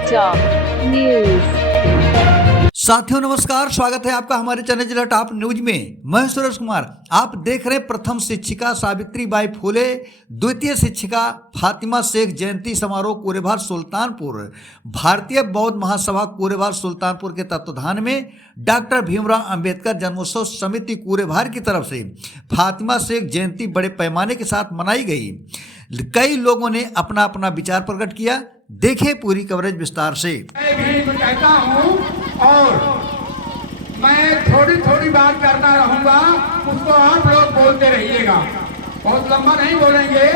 समाचार न्यूज। साथियों नमस्कार, स्वागत है आपका हमारे चैनल जिला टॉप न्यूज में। मैं सुरेश कुमार। आप देख रहे हैं प्रथम शिक्षिका सावित्रीबाई फुले, द्वितीय शिक्षिका फातिमा शेख जयंती समारोह कोरेभार सुल्तानपुर। भारतीय बौद्ध महासभा कोरेभार सुल्तानपुर के तत्वाधान में डॉक्टर भीमराव अंबेडकर जन्मोत्सव समिति कोरेभार की तरफ से फातिमा शेख जयंती बड़े पैमाने के साथ मनाई गई। कई लोगों ने अपना अपना विचार प्रकट किया। देखें पूरी कवरेज विस्तार से। मैं भी कहता हूँ और मैं थोड़ी थोड़ी बात करता रहूंगा, उसको आप लोग बोलते रहिएगा। बहुत लंबा नहीं बोलेंगे,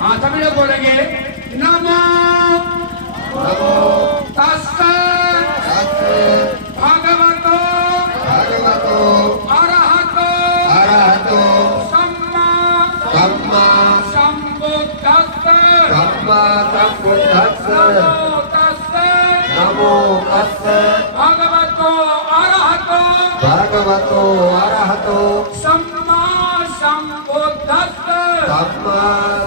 हाँ सभी लोग बोलेंगे। नमो तस्से भगवतो अरहतो सम्मा सम्बुद्धस्से नमो तस्से भगवतो अरहतो सम्मा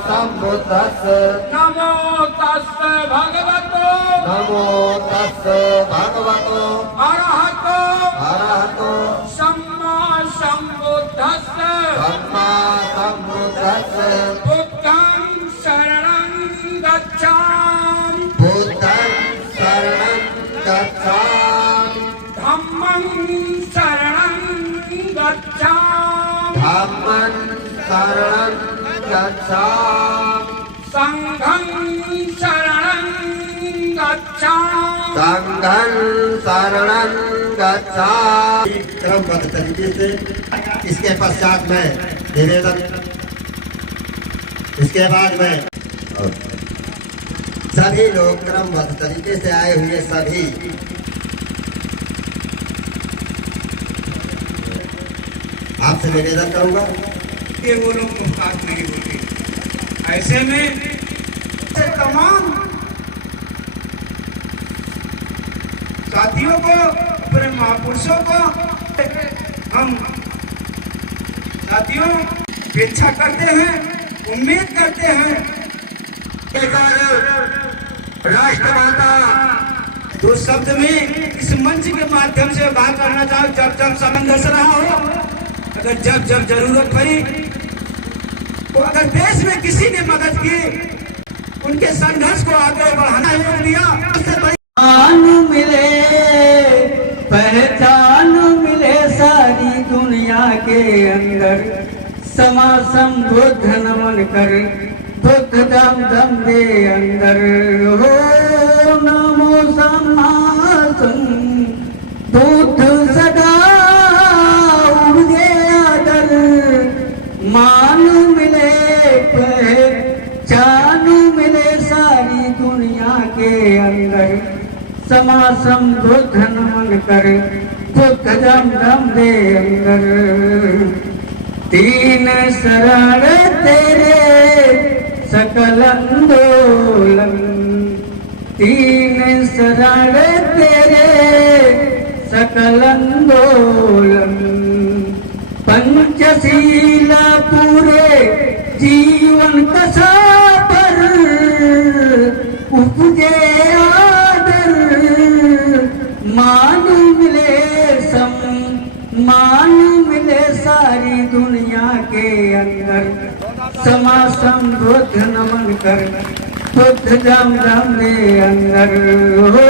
सम्बुद्धस्से नमो तस्से भगवतो अरहतो सम्मा सम्बुद्धस्से बुद्धं शरणं गच्छामि धम्मं शरणं गच्छामि संघं शरणं गच्छामि। क्रमबद्ध तरीके से इसके पश्चात में निवेदन, इसके बाद में सभी लोग क्रमबद्ध तरीके से आए हुए सभी आपसे निवेदन करूंगा कि वो लोग मुफ्ताज नहीं होते। ऐसे में तमाम साथियों को, अपने महापुरुषों को हम साथियों अपेक्षा करते हैं, उम्मीद करते हैं। राष्ट्रमाता दो शब्द में इस मंच के माध्यम से बात करना चाहूँ। जब जब संघर्ष रहा हो, अगर जब जब जरूरत पड़ी, तो अगर देश में किसी ने मदद की, उनके संघर्ष को आगे बढ़ाना लिया। मिले पहचान मिले सारी दुनिया के अंदर, समासम बुद्ध नमन कर बुद्ध दम दम दे अंदर। हो नमो समासम बुद्ध सदा उगे आदर, मान मिले पहचान मिले सारी दुनिया के अंदर, समासम बुद्ध नमन कर बुद्ध दम दम दे अंदर। तीन शरण तेरे सकल आंदोलन, तीन शरण तेरे सकल आंदोलन। पंचशील पूरे जीवन कसा पर उपजे आदर, मान मिले सम्मान मिले सारी दुनिया के अंदर, समासम बुद्ध नमन कर बुद्ध दम दम दे अंदर। हो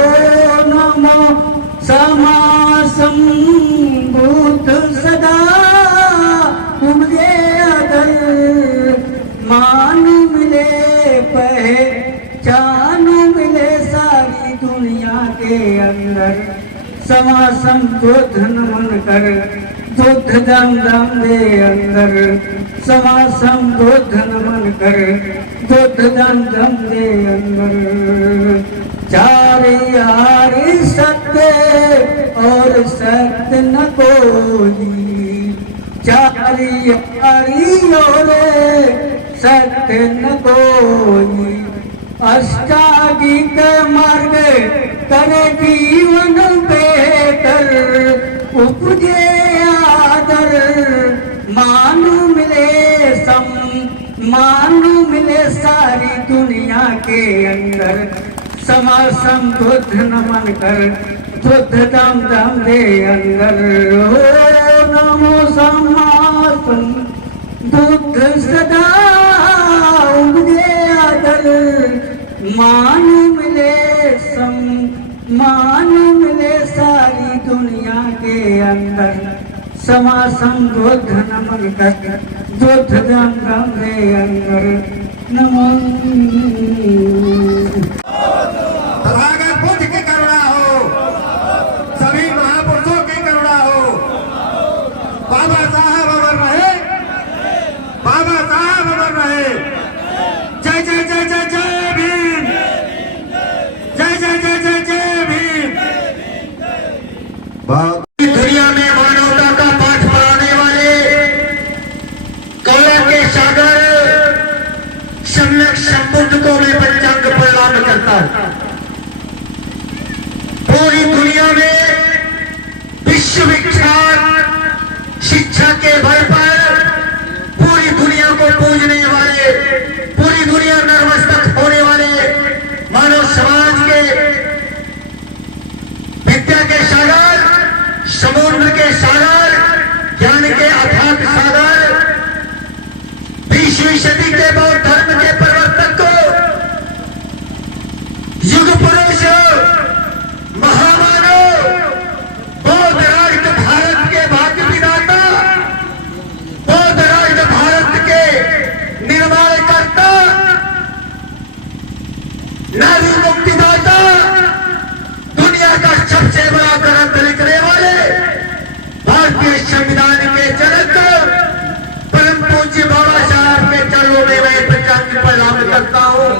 नमो समासम बुद्ध सदा उपजे आदर, मान मिले पहचान मिले सारी दुनिया के अंदर, समासम बुद्ध नमन कर बुद्ध दम दम दे अंदर, समासम बुद्ध नमन कर बुद्ध दम दम दे अंदर। चार यार सत्य और सत्य न कोई, चार यारी और सत्य न कोई। अष्टांगिक मार्ग करे जीवन बेहतर, उपजे आदर मानु मिले सम्मान मिले सारी दुनिया के अंदर, समासम बुद्ध नमन कर बुद्ध दम दम दे अंदर हो नमो समासम बुद्ध सदा उमदे आदर मान मिले मान मिले सारी दुनिया के अंदर समासम बुद्ध नमन कर बुद्ध दम दम दे अंदर नमो तथागत बुद्ध की करुणा हो, सभी महापुरुषों की करुणा हो। बाबा साहब अमर रहे, बाबा साहब अमर रहे। जय जय जय जय जय भीम, जय जय जय जय जय भीम। दुनिया में मानवता का पाठ पढ़ाने वाले कौरव के सागर सम्यक संबुद्ध को मैं पंचांग प्रणाम करता हूं। पूरी दुनिया में विश्व विख्यात शिक्षा के बल पर पूरी दुनिया को पूजने वाले, पूरी दुनिया नतमस्तक होने वाले मानव समाज के विद्या के सागर, समुद्र के सागर, ज्ञान के अथाह सागर, 20वीं सदी के बौद्ध धर्म के प्रवर्तक को, युग पुरुष, महामानव, बौद्ध राष्ट्र भारत के भाग्य विधाता, बौद्ध राष्ट्र भारत के निर्माणकर्ता, नारी मुक्तिदाता, दुनिया का सबसे बड़ा ग्रंथ लिखने वाले, भारतीय संविधान के जनक परम पूज्य बाबा साहब के चरणों में मैं पंचांग प्रणाम करता हूँ।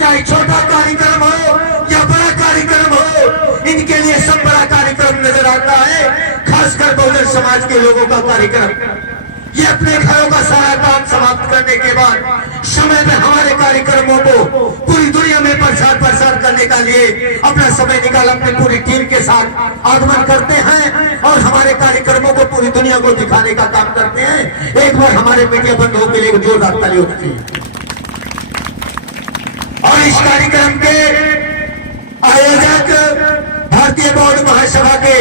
चाहे छोटा कार्यक्रम हो या बड़ा कार्यक्रम हो, इनके लिए सब बड़ा कार्यक्रम नजर आता है, खासकर बहुजन समाज के लोगों का कार्यक्रम। ये अपने घरों का सारा काम समाप्त करने के बाद समय में हमारे कार्यक्रमों को पूरी दुनिया में प्रसार करने का लिए अपना समय निकाल अपनी पूरी टीम के साथ आगमन करते हैं और हमारे कार्यक्रमों को पूरी दुनिया को दिखाने का काम करते हैं। एक बार हमारे मीडिया बंधुओं के लिए जोरदार ताली होनी चाहिए। और इस कार्यक्रम के आयोजक भारतीय बौद्ध महासभा के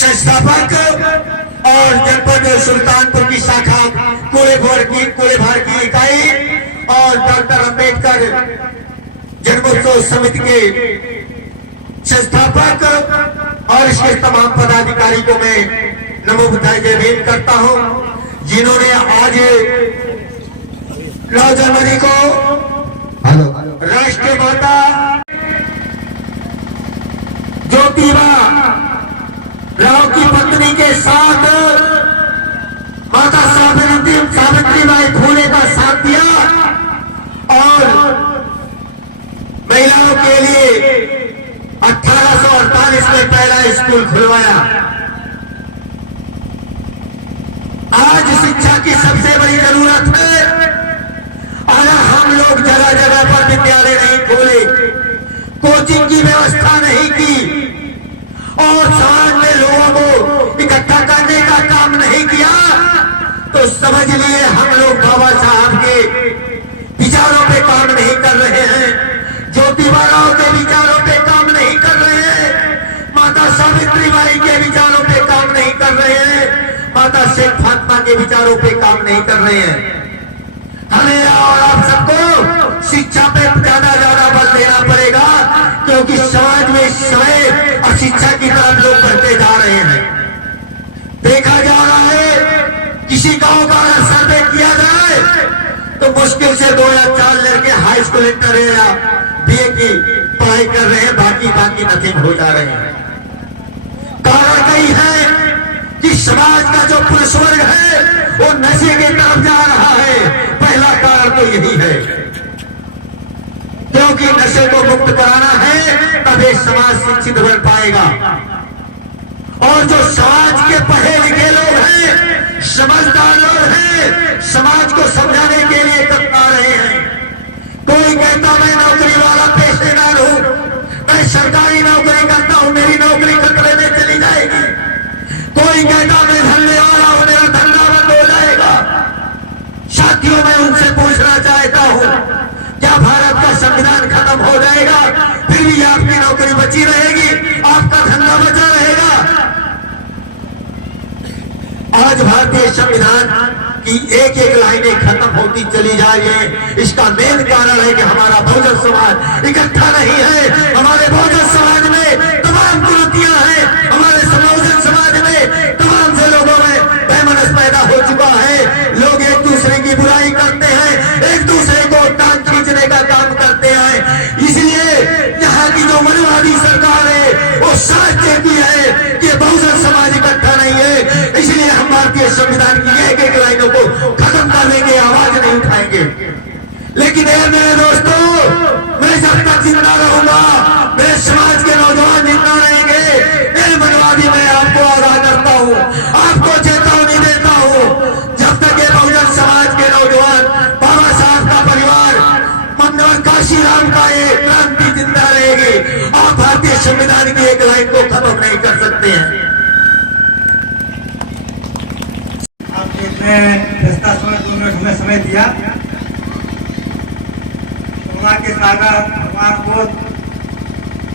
संस्थापक और जनपद सुल्तानपुर की शाखा कुड़े भार की इकाई और डॉक्टर अंबेडकर जन्मोत्सव समिति के संस्थापक और इसके तमाम पदाधिकारी को मैं नमो बुद्धाय जय भीम करता हूं, जिन्होंने आज 9 जनवरी को राष्ट्रीय माता ज्योतिबा राव की पत्नी के साथ माता सावित्रीबाई फुले का साथ दिया और महिलाओं के लिए 1848 में पहला स्कूल खुलवाया। आज शिक्षा की सबसे बड़ी जरूरत है। अगर हम लोग जगह जगह पर विद्यालय नहीं खोले, कोचिंग की व्यवस्था नहीं की और समाज में लोगों को इकट्ठा करने का काम नहीं किया, तो समझ लिए हम लोग बाबा साहब के विचारों पे काम नहीं कर रहे हैं, ज्योतिबा राव के विचारों पे काम नहीं कर रहे हैं, माता सावित्रीबाई के विचारों पे काम नहीं कर रहे हैं, माता शेख फातिमा के विचारों पे काम नहीं कर रहे हैं। हमें और आप सबको शिक्षा पे ज्यादा बल देना पड़ेगा, क्योंकि समाज में इस समय अशिक्षा की तरफ लोग बढ़ते जा रहे हैं। देखा जा रहा है किसी गांव का अगर सर्वे किया जाए तो मुश्किल से 2 या 4 लड़के हाई स्कूल इंटर या बीए की पढ़ाई कर रहे हैं, बाकी नथिंग हो जा रहे हैं। कारण कई है कि समाज का जो पुरुष वर्ग है वो नशे की तरफ जा रहा है। पहला कारण तो यही है, क्योंकि नशे को मुक्त कराना है तब एक समाज शिक्षित बन पाएगा। और जो समाज के पढ़े लिखे लोग हैं, समझदार लोग हैं, समाज को समझाने के लिए कतरा रहे हैं। कोई कहता मैं नौकरी वाला पेशेदार हूं, मैं सरकारी नौकरी करता हूं, मेरी नौकरी खतरे में चली जाएगी। कोई कहता मैं धंधे वाला हूं, मेरा धंधा बंद हो जाएगा। साथियों, मैं उनसे पूछना चाहता हूं, क्या भारत का खत्म हो जाएगा, फिर भी आपकी नौकरी बची रहेगी, आपका धंधा बचा रहेगा। आज भारतीय संविधान की एक एक लाइनें खत्म होती चली जा रही है। इसका मेन कारण है कि हमारा बहुजन समाज इकट्ठा नहीं है। हमारे बहुजन समाज में तमाम कुरीतियां हैं, हमारे बहुजन समाज में तमाम से लोगों में बेमनस पैदा हो चुका है। लोग एक दूसरे की बुराई करते हैं, एक दूसरे को टांग खींचने का काम करते हैं। इसलिए यहाँ की जो मनवादी सरकार है वो समझ देती है कि बहुजन समाज इकट्ठा नहीं है, इसलिए हम भारतीय संविधान की एक एक लाइनों को खत्म कर देंगे, आवाज नहीं उठाएंगे। लेकिन मेरे दोस्तों, मैं जब तक जिंदा रहूंगा, मेरे समाज के नौजवान जिंदा रहेंगे, मेरे मनवादी मैं आपको आगाह करता हूँ, आपको चेतावनी देता हूँ। जब तक ये बहुजन समाज के नौजवान, बाबा साहब का परिवार, मनोहर काशीराम का ये क्रांति जिंदा रहेगी, आप भारतीय संविधान की एक लाइन को खत्म नहीं कर सकते हैं। आपने इतने सस्ता समय 2 मिनट हमें समय दिया। भगवान के सागर भगवान बुद्ध,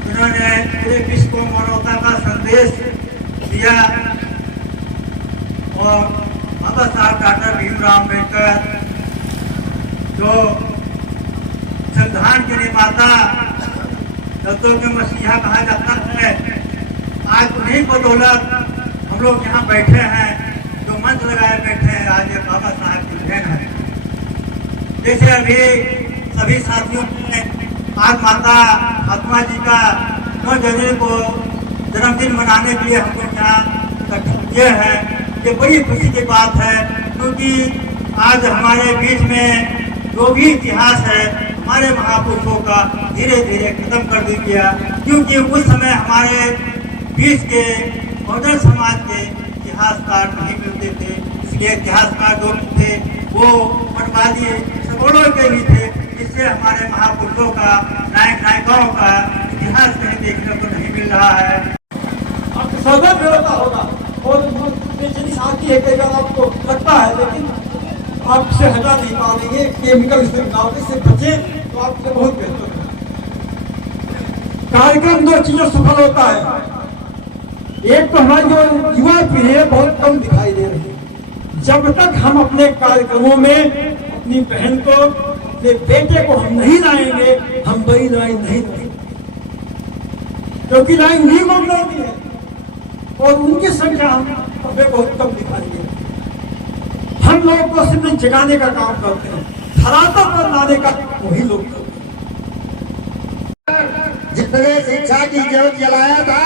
जिन्होंने पूरे विश्व को मानवता का संदेश दिया, और बाबा साहब डॉक्टर भीमराव अम्बेडकर, जो संविधान के निर्माता, दलितों के मसीहा कहा जाता है, आज उन्हीं बदौलत हम लोग यहाँ बैठे हैं, जो मंच लगाए बैठे हैं, आज ये बाबा साहब की देन है। जैसे अभी सभी साथियों ने आज माता आत्मा जी का 9 जनवरी को जन्मदिन मनाने के लिए हम लोग यहाँ इकट्ठे किए हैं। ये बड़ी खुशी की बात है, क्योंकि आज हमारे बीच में जो भी इतिहास है हमारे महापुरुषों का धीरे धीरे खत्म कर दिया, क्योंकि उस समय हमारे बीच के बहुजन समाज के इतिहासकार नहीं मिलते थे। इसलिए इतिहासकार जो थे वो पटवादी सगोड़ों के भी थे। इससे हमारे महापुरुषों का, नायक नायिकाओं का इतिहास कहीं देखने को नहीं मिल रहा है। आपको स्वागत होता होगा और जिस आती है कई बार आपको लगता है, लेकिन आप इसे हटा नहीं पाएंगे। केमिकल इस्तेमाल से बचे तो आपसे बहुत बेहतर है। कार्यक्रम 2 चीजों सफल होता है। एक तो हमारी जो युवा पीढ़ी है बहुत कम दिखाई दे रही है। जब तक हम अपने कार्यक्रमों में अपनी बहन को, अपने बेटे को हम नहीं लाएंगे, हम बड़ी लाइन नहीं लाएंगे, क्योंकि लाइन नहीं बदलती है और उनकी संख्या हमें बहुत कम दिखाई दे रही है। हम लोगों को सिर्फ जगाने का काम करते हैं, धरातल पर लाने का वही लोग करते हैं। जितने शिक्षा की ज्योत जलाया था,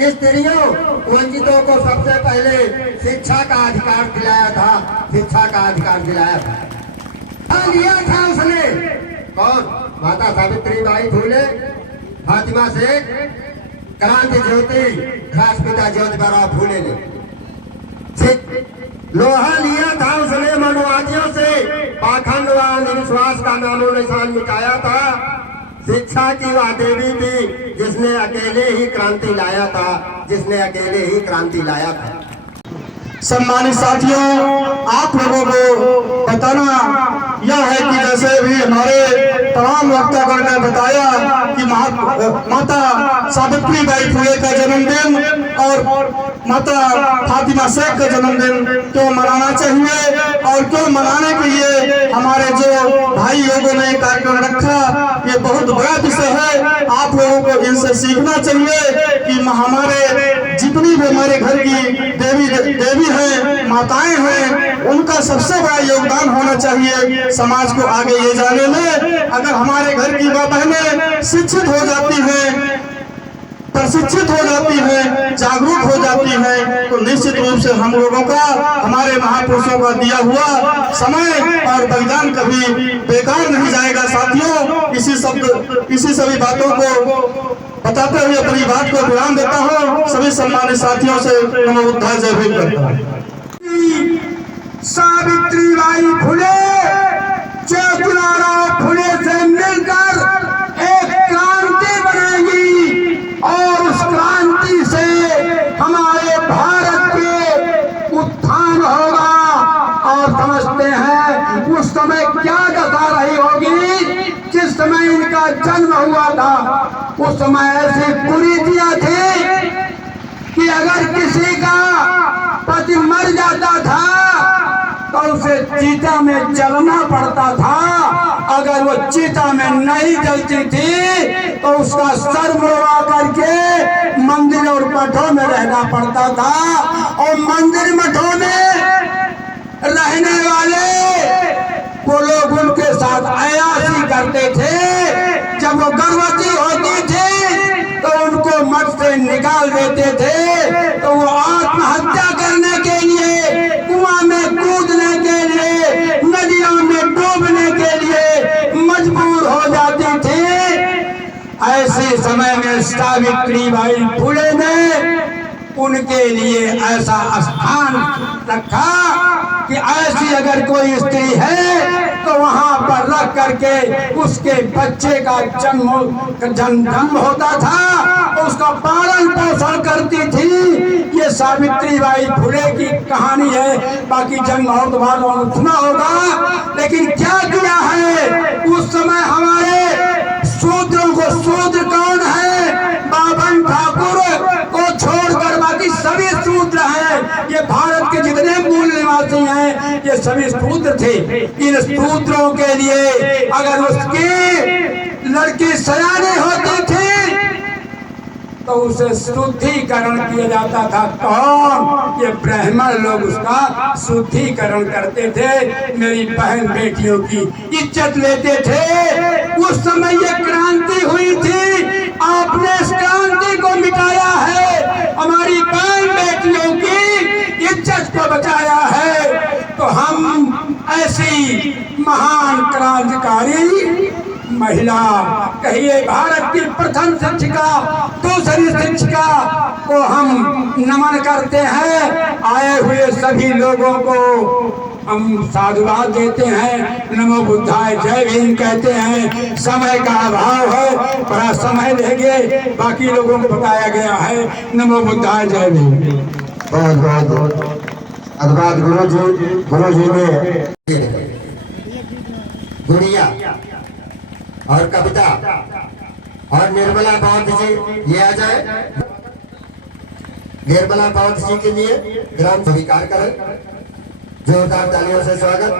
स्त्रियों वंचितों को सबसे पहले शिक्षा का अधिकार दिलाया था, शिक्षा का अधिकार दिलाया था। लिया था उसने कौन? माता सावित्रीबाई फूले, फातिमा शेख, क्रांति ज्योति राष्ट्रपिता ज्योतिबा फूले ने लोहा लिया था उसने। मनुवादियों से पाखंड व अंधविश्वास का नामो निशान मिटाया था। शिक्षा की वह देवी थी जिसने अकेले ही क्रांति लाया था, जिसने अकेले ही क्रांति लाया था। सम्मानित साथियों, आप लोगों को बताना यह है कि जैसे भी हमारे तमाम वक्तागण ने बताया कि माता सावित्रीबाई फुले का जन्मदिन और माता फातिमा शेख का जन्मदिन क्यों मनाना चाहिए और क्यों मनाने के लिए हमारे जो भाई लोगों ने कार्यक्रम रखा, ये बहुत बड़ा विषय है। आप लोगों को इनसे सीखना चाहिए कि हमारे जितनी भी हमारे घर की देवी हैं, माताएं हैं, उनका सबसे बड़ा योगदान होना चाहिए समाज को आगे ले जाने में। अगर हमारे घर की माँ बहनें शिक्षित हो जाती हैं, प्रशिक्षित हो जाती है, जागरूक हो जाती है, तो निश्चित रूप से हम लोगों का, हमारे महापुरुषों का दिया हुआ समय और बलिदान कभी बेकार नहीं जाएगा। साथियों, इसी सभी बातों को बताते हुए अपनी बात को विराम देता हूँ। सभी सम्मानित साथियों से नमो बुद्धाय, जय भीम करता हूँ। सावित्रीबाई फुले, ज्योतिबा फुले से मिलकर एक क्रांति बनेगी और उस क्रांति से हमारे भारत के उत्थान होगा। और समझते हैं उस समय क्या दशा रही होगी जिस समय इनका जन्म हुआ था उस समय ऐसी कुरीतियां थी कि अगर किसी का पति मर जाता था तो उसे चिता में जलना पड़ता था। अगर वो चिता में नहीं जलती थी तो उसका सर मुड़वा करके मंदिर और मठों में रहना पड़ता था। और मंदिर मठों में रहने वाले वो लोग उनके साथ अयासी करते थे। जब वो गर्भवती होती थी तो उनको मठ से निकाल देते थे। तो वो आत्महत्या करने के लिए, कुआं में कूदने के लिए, नदियों में डूबने के लिए मजबूर हो जाती थी। ऐसे समय में सावित्रीबाई फुले ने उनके लिए ऐसा स्थान रखा कि ऐसी अगर कोई स्त्री है तो वहां पर रख करके उसके बच्चे का जन्म होता था, उसका पालन पोषण करती थी। ये सावित्रीबाई फुले की कहानी है। बाकी जन्म और तो बाद सुना होगा। लेकिन क्या किया है उस समय हमारे शूद्रों को? शूद्र कौन है? बावन ठाकुर को छोड़कर बाकी सभी शूद्र हैं। ये भारत के जितने मूल निवासी हैं ये सभी शूद्र थे। इन शूद्रों के लिए अगर उसकी लड़की सयानी होती थी तो उसे शुद्धिकरण किया जाता था। कौन? ये ब्राह्मण लोग उसका शुद्धिकरण करते थे। मेरी बहन बेटियों की इज्जत लेते थे। उस समय ये क्रांति हुई थी। आपने इस क्रांति को मिटाया है, हमारी बहन बेटियों की इज्जत को बचाया है। तो हम ऐसी महान क्रांतिकारी महिला, कहिए भारत की प्रथम शिक्षिका, दूसरी शिक्षिका को हम नमन करते हैं। आए हुए सभी लोगों को हम साधुवाद देते हैं। नमो बुद्धाय, जय भीम कहते हैं। समय का अभाव है, बड़ा समय लेंगे, बाकी लोगों को बताया गया है। नमो बुद्धाय, जय भीम। बहुत बहुत धन्यवाद गुरु जी ने गुड़िया और कविता और निर्मला पावत जी ये आ जाए। निर्मला पावत जी के लिए ग्राम स्वीकार करें। जोरदार तालियों से स्वागत।